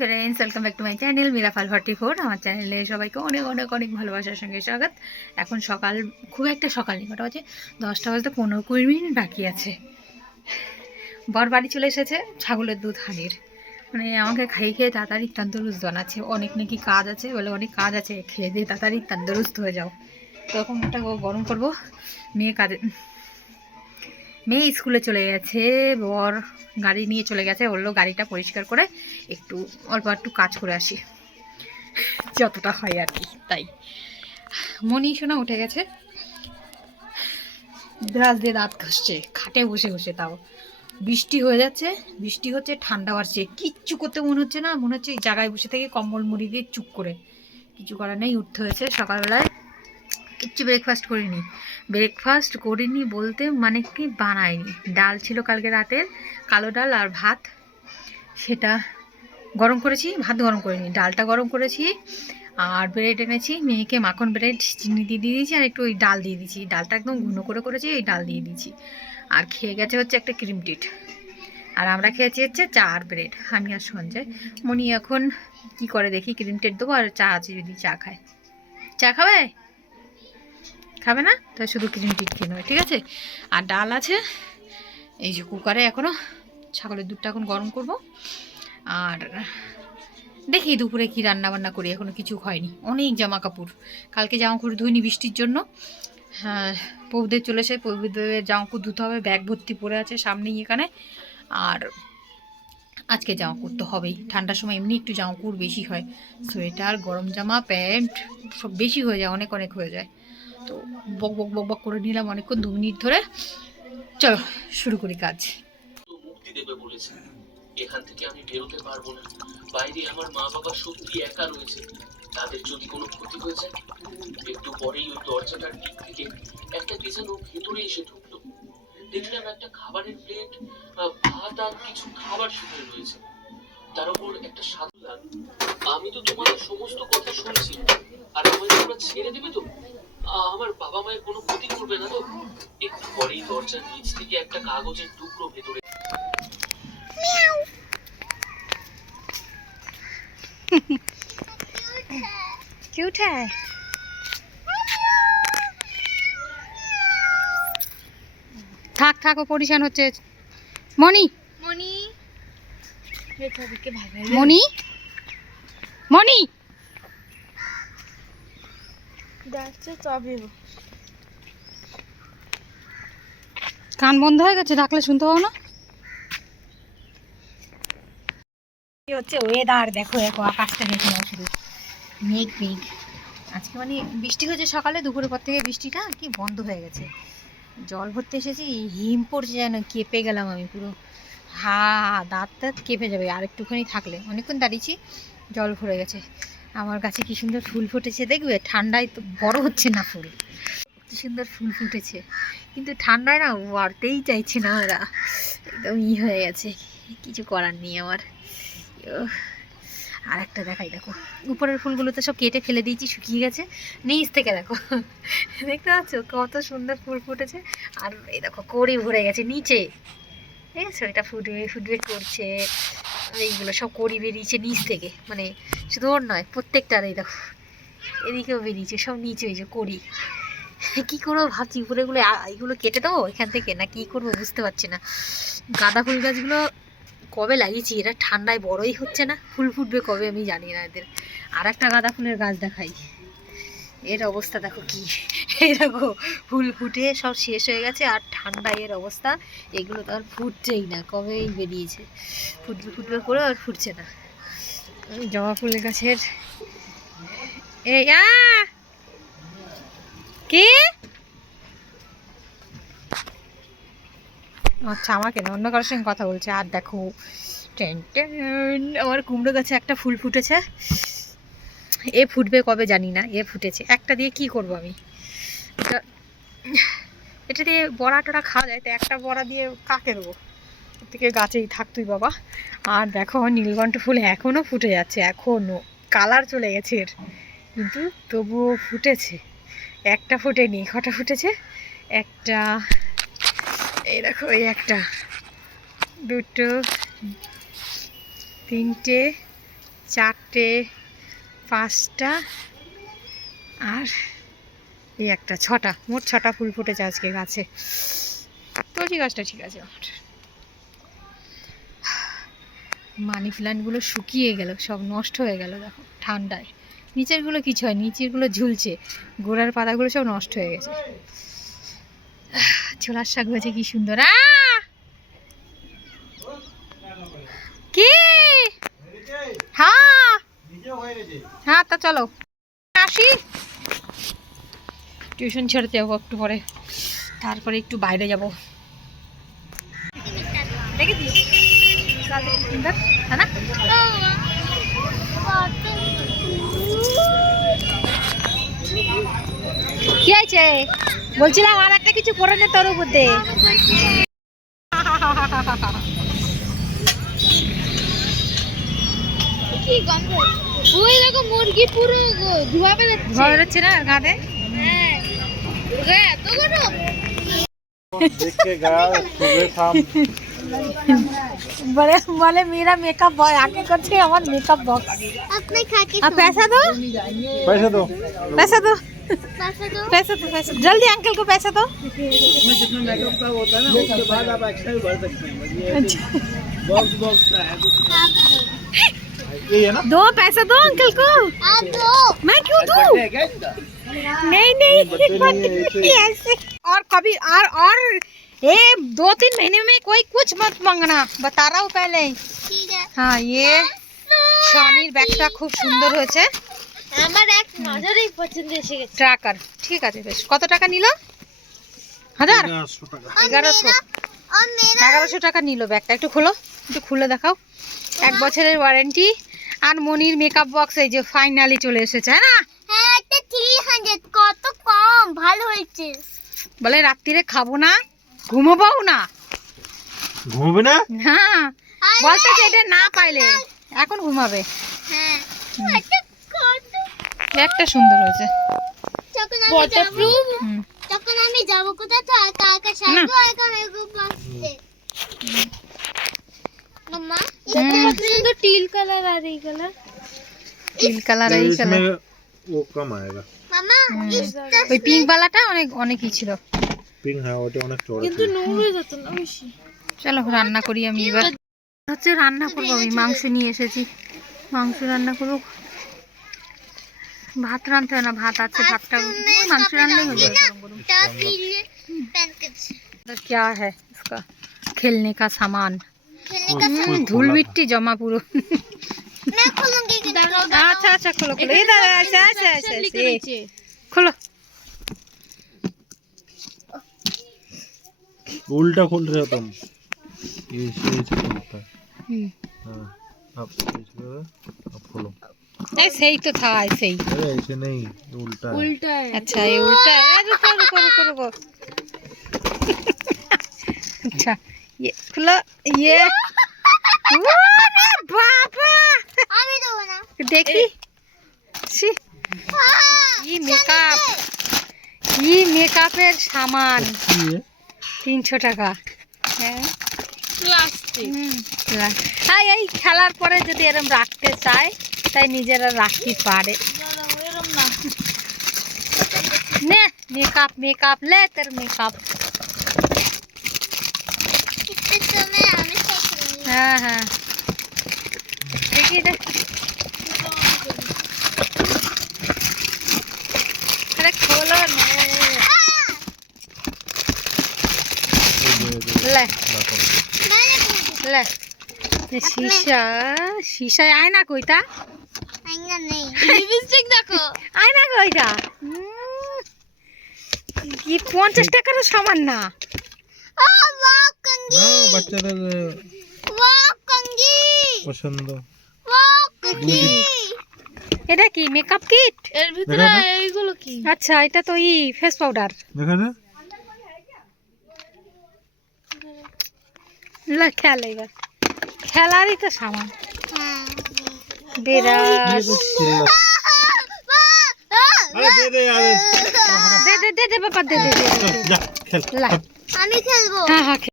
Friends welcome back to my channel মিরাফাল forty four আমার চ্যানেলে সবাইকে অনেক অনেক অনেক ভালোবাসার সঙ্গে স্বাগত। এখন সকাল, খুব একটা সকাল নেই বাজে দশটা বাজতে পনেরো কুড়ি মিনিট বাকি আছে। বর বাড়ি চলে এসেছে, ছাগলের দুধ হাঁড়ির মানে আমাকে খাইয়ে খেয়ে তাড়াতাড়ি তন্দুরুস্ত বানাচ্ছে। অনেক নাকি কাজ আছে, বলে অনেক কাজ আছে, খেয়ে দিয়ে তাড়াতাড়ি তন্দুরুস্ত হয়ে যাও। তখন ওটা গরম করব। মেয়ে কাজে মেয়ে স্কুলে চলে গেছে, বর গাড়ি নিয়ে চলে গেছে, বলল গাড়িটা পরিষ্কার করে একটু অল্প একটু কাজ করে আসি। যতটা হয় আর কি, তাই। মনি শোনা উঠে গেছে। ব্রাশ দিয়ে দাঁত ঘষছে, খাটে বসে বসে তাও। বৃষ্টি হয়ে যাচ্ছে, বৃষ্টি হচ্ছে, ঠান্ডা বাড়ছে। কিচ্ছু করতে মনে হচ্ছে না, মনে হচ্ছে জায়গায় বসে থেকে কম্বল মুড়ি দিয়ে চুপ করে। কিছু করার নেই, উঠতে হয়েছে সকালবেলায়। কিচ্ছু ব্রেকফাস্ট করিনি। ব্রেকফাস্ট করিনি বলতে মানে কি বানাইনি। ডাল ছিল কালকে রাতের, কালো ডাল আর ভাত। সেটা গরম করেছি, ভাত গরম করিনি, ডালটা গরম করেছি। আর ব্রেড এনেছি, মেয়েকে মাখন ব্রেড চিনি দিয়ে দিয়ে দিয়েছি আর একটু ওই ডাল দিয়ে দিয়েছি। ডালটা একদম ঘন করে করেছি, ওই ডাল দিয়ে দিয়েছি। আর খেয়ে গেছে হচ্ছে একটা ক্রিম টিট আর আমরা খেয়েছি হচ্ছে চা আর ব্রেড আমি আর সঞ্জয়। মনি এখন কি করে দেখি ক্রিম টিট দেবো আর চা আছে যদি চা খায়। চা খাবে? খাবে না, তাই শুধু ক্রিম টিট খেয়ে নেবে, ঠিক আছে? আর ডাল আছে, এই যে কুকারে এখনও ছাগলের দুধটা এখন গরম করব। আর দেখি দুপুরে কি রান্না বান্না করি, এখনও কিছু হয়নি, অনেক জামা কাপড় কালকে জামা কাপড় ধুইনি বৃষ্টির জন্য। হ্যাঁ পৌদের এসে পৌদের জামা কাপড় ধুতে হবে, ব্যাগ ভর্তি পড়ে আছে সামনেই এখানে। আর আজকে জামা কাপড় তো হবেই, ঠান্ডার সময় এমনি একটু জামা কাপড় বেশি হয়। সোয়েটার, গরম জামা, প্যান্ট, সব বেশি হয়ে যায়, অনেক অনেক হয়ে যায়। তো বক বক বক বক করে নিলাম অনেকক্ষণ, দু মিনিট ধরে। চলো, শুরু করি কাজ। মুক্তি দেবে বলেছে। এখান থেকে আমি বেরোতে পারব না। বাইরে আমার মা বাবা সত্যি একা রয়েছে। তাদের যদি কোনো ক্ষতি হয়ে যায়, একটু পরেই ওই দরজাটার দিক থেকে একটা কে যেন ভেতরে এসে ঢুকলো। দেখলাম একটা খাবারের প্লেট ভাত আর কিছু খাবার সেখানে রয়েছে। তার উপর একটা লাল আমি তো তোমাদের সমস্ত কথা শুনছি। আর আমায় তোমরা ছেড়ে দেবে তো? আমার বাবা মায়ের কোনো ক্ষতি করবে না তো একটু পরেই দরজার নিচ থেকে একটা কাগজের টুকরো ভেতরে क्यूट है থাক থাক ও পরিশান হচ্ছে মনি মনি রেখাদিকে ভাবে মনি মনি ডাকছে তবে কান বন্ধ হয়ে গেছে ডাকলে শুনতে পাও না? হচ্ছে ওয়েদার দেখো দেখো আকাশটা দেখে নাও শুধু মেঘ মেঘ। আজকে মানে বৃষ্টি হয়েছে সকালে দুপুরের পর থেকে বৃষ্টিটা কি বন্ধ হয়ে গেছে। জল ভরতে এসেছি হিম পড়ছে যেন কেঁপে গেলাম আমি পুরো। হা দাঁত দাঁত কেঁপে যাবে আর একটুখানি থাকলে। অনেকক্ষণ দাঁড়িয়েছি জল ভরে গেছে। আমার গাছে কি সুন্দর ফুল ফুটেছে দেখবে? ঠান্ডায় তো বড় হচ্ছে না ফুল। কি সুন্দর ফুল ফুটেছে। কিন্তু ঠান্ডায় না বাড়তেই চাইছে না ওরা। একদম ই হয়ে গেছে। কিছু করার নেই আমার। আর একটা দেখাই, দেখো। উপরের ফুলগুলো তো সব কেটে ফেলে দিয়েছি, শুকিয়ে গেছে। নিচ থেকে দেখো। দেখতে পাচ্ছ? কত সুন্দর ফুল ফুটেছে। আর এই দেখো, কড়ি ভরে গেছে নিচে। ঠিক আছে ওইটা ফুটবে ফুটবে করছে। এইগুলো সব কড়ি বেরিয়েছে নিচ থেকে। মানে শুধু ওর নয় প্রত্যেকটার এই দেখো, এদিকেও বেরিয়েছে, সব নিচে ওই যে কড়ি কি করব ভাবছি, উপরেগুলো এগুলো কেটে দেবো এখান থেকে, না কি করব বুঝতে পারছি না। গাঁদা ফুল গাছগুলো কবে লাগিয়েছি, এরা ঠান্ডায় বড়ই হচ্ছে না, ফুল ফুটবে কবে আমি জানি না এদের। আর একটা গাঁদা ফুলের গাছ দেখাই। এর অবস্থা দেখো কি? দেখো, ফুল ফুটে সব শেষ হয়ে গেছে আর ঠান্ডায় এর অবস্থা। এগুলো তো আর ফুটছেই না, কবেই বেরিয়েছে। ফুটবে ফুটবে করে আর ফুটছে না। জবা ফুলের গাছের এই কে? আচ্ছা আমাকে না অন্য কারোর সঙ্গে কথা বলছে। আর দেখো, টেন টেন আমার কুমড়ো গাছে একটা ফুল ফুটেছে। এ ফুটবে কবে জানি না, এ ফুটেছে। একটা দিয়ে কি করব আমি? এটা দিয়ে বড়া টড়া খাওয়া যায়, তো একটা বড়া দিয়ে কাকে দেবো? থেকে গাছেই থাক তুই বাবা। আর দেখো, নীলকণ্ঠ ফুল এখনও ফুটে যাচ্ছে এখনও কালার চলে গেছে এর। কিন্তু তবুও ফুটেছে। একটা ফুটেনি, কটা ফুটেছে? একটা, এই দেখো, এই একটা। দুটো, তিনটে, চারটে পাঁচটা আর এই একটা, ছটা, মোট ছটা ফুল ফুটেছে আজকে গাছে। তুলসী গাছটা ঠিক আছে আমার মানি প্ল্যান্টগুলো শুকিয়ে গেল, সব নষ্ট হয়ে গেল, দেখো, ঠান্ডায়। নিচেরগুলো কিছু হয়, নিচেরগুলো ঝুলছে, গোড়ার পাতাগুলো সব নষ্ট হয়ে গেছে। ছোলার শাক হয়েছে, কি সুন্দর! কি? হ্যাঁ হ্যাঁ তা চলো। আসি। টিউশন ছেড়ে যাব একটু পরে। তারপরে একটু বাইরে যাব। কি আছে বলছিলাম আর একটা কিছু পরে নে তোর উপর কি গন্ধ? ওই দেখো মুরগি পুরো ধোয়া ধোয়া না হ্যাঁ। बड़े मेरा मेकअप बॉय आके करते हमारा मेकअप बॉक्स अपने खाके अब पैसा दो पैसा दो पैसा दो पैसा दो पैसा दो जल्दी अंकल को पैसा दो उसके बाद आप भर सकते हैं बॉक्स बॉक्स है ये है ना दो पैसा दो अंकल को आप दो मैं क्यों दूं है क्या इनका? नहीं नहीं बच्चे नहीं है, ऐसे ही। ऐसे और कभी और और ये दो तीन महीने में कोई कुछ मत मांगना बता रहा हूँ पहले ही ঠিক আছে हाँ ये স্বামীর ব্যাগটা খুব সুন্দর হয়েছে আমার এক নজরেই পছন্দ এসে গেছে ট্রাকার ঠিক আছে বেশ কত টাকা নিল হাজার ग्यारह टाका এগারোশো আর মেরা এগারোশো টাকা নিল ব্যাগটা একটু খোলো একটু খুলে দেখাও এক বছরের ওয়ারেন্টি আর মনির মেকআপ বক্স এই যে ফাইনালি চলে এসেছে হ্যাঁ না? হ্যাঁ এটা কত কম ভালো হয়েছে। বলে রাত্রিরে খাব না ঘুমোবাও না। घूमবে না? হ্যাঁ বলতেছে এটা না পাইলে এখন ঘুমাবে। হ্যাঁ একটা সুন্দর হয়েছে। যখন আমি যাব হুম। তখন আমি যাব কোথায় তো কাকা সাজবো এখন এগুলো পাচ্ছে মাম্মা হুম। সুন্দর টিল কালার আর এই কালার নীল কালার এই কালার इसमें वो कम आएगा মামা ওই পিঙ্ক বালাটা অনেক অনেকই ছিল पिंक है ওটা অনেক চড়া কিন্তু নোংরা যেত না বেশি চলো রান্না করি আমি এবার হচ্ছে রান্না করবো আমি মাংস নিয়ে এসেছি মাংস রান্না করবো ভাত রাঁধতে হয় না ভাত আছে ভাতটা ওই মাংস রান্নাই হয়ে যাবে গরম গরম টা পিলে প্যানকেজ तो क्या है इसका खेलने का सामान खेलने का हम्म, धूल मिट्टी जमा पूरा मैं खोलूंगी कि अच्छा अच्छा खोलो खोलो इधर ऐसे ऐसे ऐसे ऐसे खोलो उल्टा खोल रहे हो तुम ये ऐसे ऐसे खोलता है हम्म, हाँ अब ऐसे करो, अब खोलो ऐसे ही तो था ऐसे ही अरे ऐसे नहीं ये उल्टा है उल्टा है अच्छा ये उल्टा है अरे रुको रुको रुको रुको अच्छा খোলা ইয়ে বাবা আমি দেব না। দেখি। ছি। কি মেকআপ কি মেকআপের সামান? তিনশো টাকা। হ্যাঁ। এই খেলার পরে যদি এরম রাখতে চায় তাই নিজেরা রাখতে পারে। নে মেকআপ মেকআপ লে তোর মেকআপ হ্যাঁ হ্যাঁ। দেখি এটা খোলো লে। সীসা, সীসায় আয়না কইতা। আয়না কইতা। কি পঞ্চাশ টাকারও সামান না, বাচ্চাদের পছন্দ। এটা কি মেকআপ কিট এর ভিতরে এইগুলো কি? আচ্ছা এটা তো ই ফেস পাউডার না। লা খেলা এবার খেলারই তো সামান। বিরাট দে দে দে বাবা দে দে দে আমি খেলব। হ্যাঁ হ্যাঁ